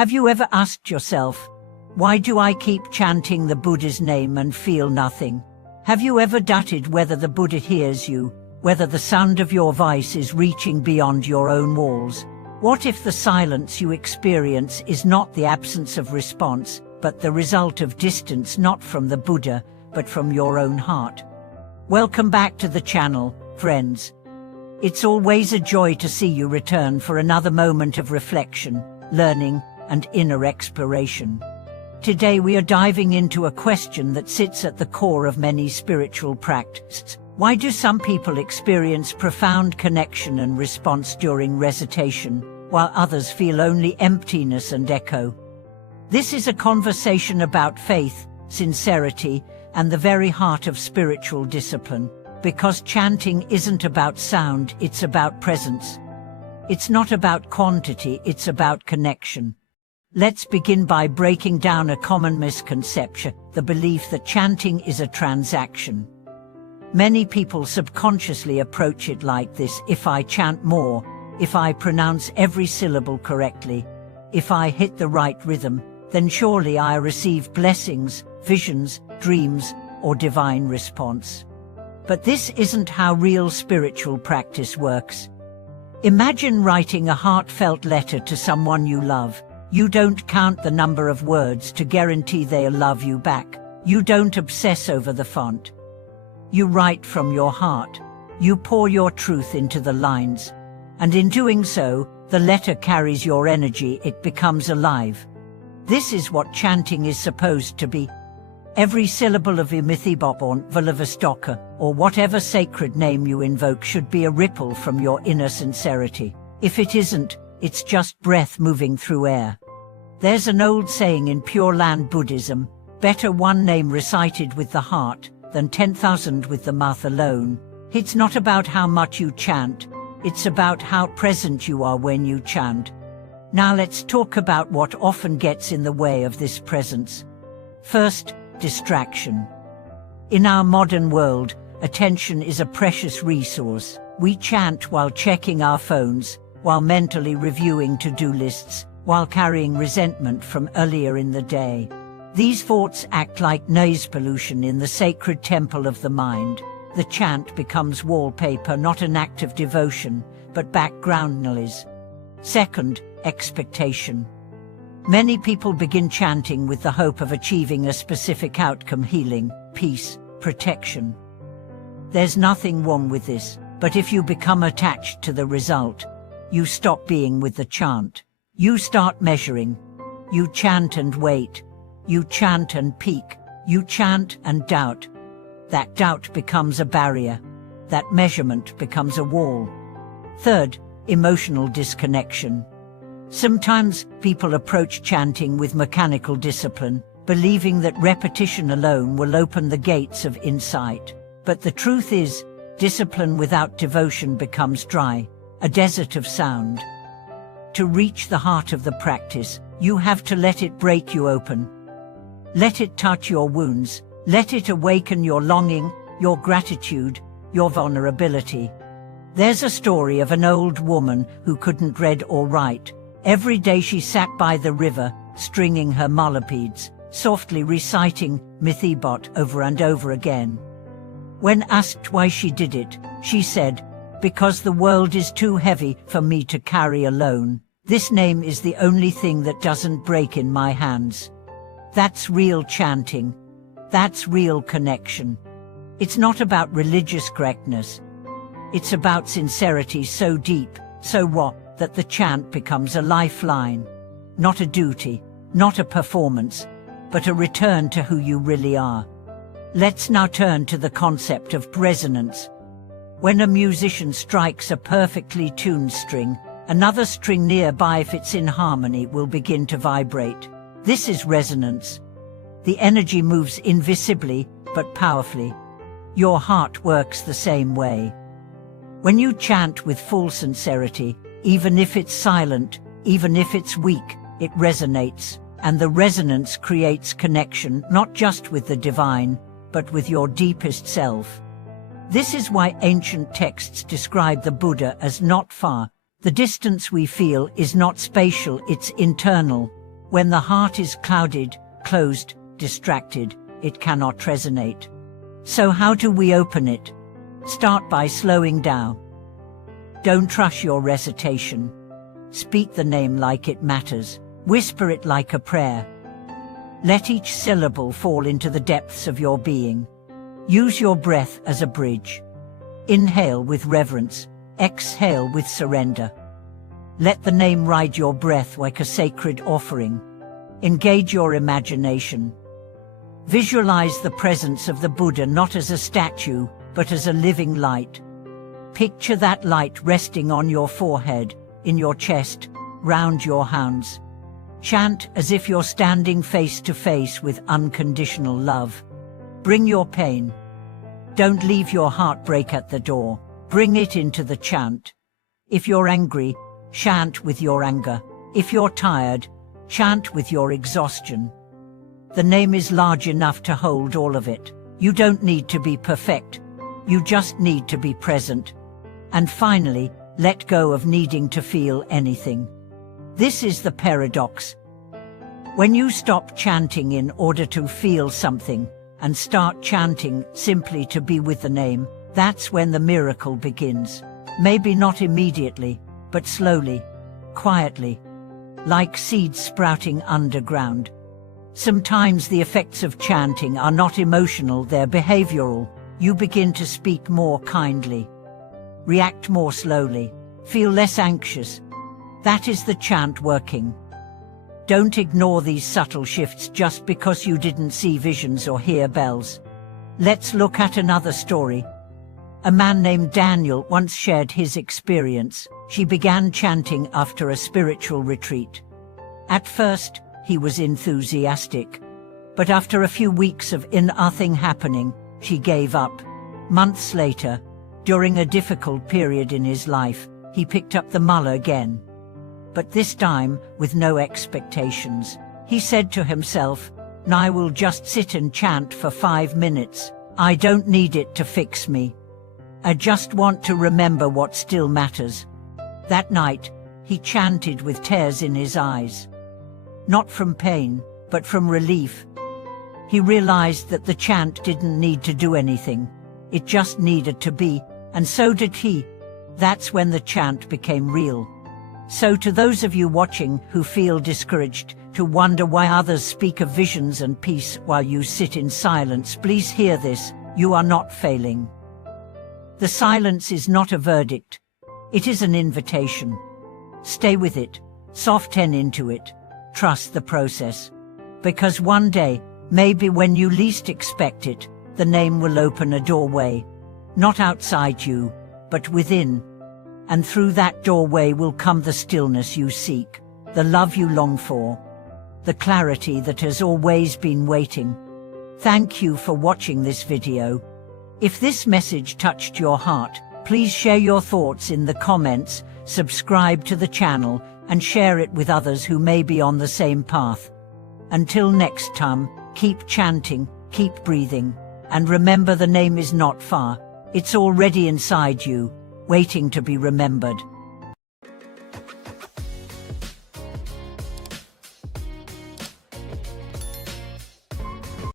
Have you ever asked yourself, why do I keep chanting the Buddha's name and feel nothing? Have you ever doubted whether the Buddha hears you, whether the sound of your voice is reaching beyond your own walls? What if the silence you experience is not the absence of response, but the result of distance, not from the Buddha, but from your own heart? Welcome back to the channel, friends. It's always a joy to see you return for another moment of reflection, learning, and inner exploration. Today we are diving into a question that sits at the core of many spiritual practices. Why do some people experience profound connection and response during recitation, while others feel only emptiness and echo? This is a conversation about faith, sincerity, and the very heart of spiritual discipline, because chanting isn't about sound, it's about presence. It's not about quantity, it's about connection. Let's begin by breaking down a common misconception, the belief that chanting is a transaction. Many people subconsciously approach it like this: if I chant more, if I pronounce every syllable correctly, if I hit the right rhythm, then surely I receive blessings, visions, dreams, or divine response. But this isn't how real spiritual practice works. Imagine writing a heartfelt letter to someone you love. You don't count the number of words to guarantee they'll love you back. You don't obsess over the font. You write from your heart. You pour your truth into the lines. And in doing so, the letter carries your energy, it becomes alive. This is what chanting is supposed to be. Every syllable of Velavistoka, or whatever sacred name you invoke, should be a ripple from your inner sincerity. If it isn't, it's just breath moving through air. There's an old saying in Pure Land Buddhism, better one name recited with the heart than 10,000 with the mouth alone. It's not about how much you chant, it's about how present you are when you chant. Now let's talk about what often gets in the way of this presence. First, distraction. In our modern world, attention is a precious resource. We chant while checking our phones, while mentally reviewing to-do lists, while carrying resentment from earlier in the day. These thoughts act like noise pollution in the sacred temple of the mind. The chant becomes wallpaper, not an act of devotion, but background noise. Second, expectation. Many people begin chanting with the hope of achieving a specific outcome: healing, peace, protection. There's nothing wrong with this, but if you become attached to the result, you stop being with the chant. You start measuring. You chant and wait. You chant and peak. You chant and doubt. That doubt becomes a barrier. That measurement becomes a wall. Third, emotional disconnection. Sometimes people approach chanting with mechanical discipline, believing that repetition alone will open the gates of insight. But the truth is, discipline without devotion becomes dry, a desert of sound. To reach the heart of the practice, you have to let it break you open. Let it touch your wounds. Let it awaken your longing, your gratitude, your vulnerability. There's a story of an old woman who couldn't read or write. Every day she sat by the river, stringing her millipedes, softly reciting Mithibot over and over again. When asked why she did it, she said, "Because the world is too heavy for me to carry alone. This name is the only thing that doesn't break in my hands." That's real chanting. That's real connection. It's not about religious correctness. It's about sincerity so deep, so raw, that the chant becomes a lifeline. Not a duty, not a performance, but a return to who you really are. Let's now turn to the concept of resonance. When a musician strikes a perfectly tuned string, another string nearby, if it's in harmony, will begin to vibrate. This is resonance. The energy moves invisibly, but powerfully. Your heart works the same way. When you chant with full sincerity, even if it's silent, even if it's weak, it resonates, and the resonance creates connection not just with the divine, but with your deepest self. This is why ancient texts describe the Buddha as not far. The distance we feel is not spatial, it's internal. When the heart is clouded, closed, distracted, it cannot resonate. So how do we open it? Start by slowing down. Don't rush your recitation. Speak the name like it matters. Whisper it like a prayer. Let each syllable fall into the depths of your being. Use your breath as a bridge. Inhale with reverence, exhale with surrender. Let the name ride your breath like a sacred offering. Engage your imagination. Visualize the presence of the Buddha not as a statue, but as a living light. Picture that light resting on your forehead, in your chest, round your hands. Chant as if you're standing face to face with unconditional love. Bring your pain. Don't leave your heartbreak at the door. Bring it into the chant. If you're angry, chant with your anger. If you're tired, chant with your exhaustion. The name is large enough to hold all of it. You don't need to be perfect. You just need to be present. And finally, let go of needing to feel anything. This is the paradox. When you stop chanting in order to feel something, and start chanting simply to be with the name, that's when the miracle begins. Maybe not immediately, but slowly, quietly, like seeds sprouting underground. Sometimes the effects of chanting are not emotional, they're behavioral. You begin to speak more kindly, react more slowly, feel less anxious. That is the chant working. Don't ignore these subtle shifts just because you didn't see visions or hear bells. Let's look at another story. A man named Daniel once shared his experience. He began chanting after a spiritual retreat. At first, he was enthusiastic. But after a few weeks of nothing happening, he gave up. Months later, during a difficult period in his life, he picked up the mullah again. But this time, with no expectations. He said to himself, "I will just sit and chant for 5 minutes. I don't need it to fix me. I just want to remember what still matters." That night, he chanted with tears in his eyes. Not from pain, but from relief. He realized that the chant didn't need to do anything. It just needed to be, and so did he. That's when the chant became real. So to those of you watching who feel discouraged, to wonder why others speak of visions and peace while you sit in silence, please hear this: you are not failing. The silence is not a verdict. It is an invitation. Stay with it, soften into it, trust the process. Because one day, maybe when you least expect it, the name will open a doorway. Not outside you, but within. And through that doorway will come the stillness you seek, the love you long for, the clarity that has always been waiting. Thank you for watching this video. If this message touched your heart, please share your thoughts in the comments, subscribe to the channel, and share it with others who may be on the same path. Until next time, keep chanting, keep breathing, and remember the name is not far. It's already inside you, waiting to be remembered.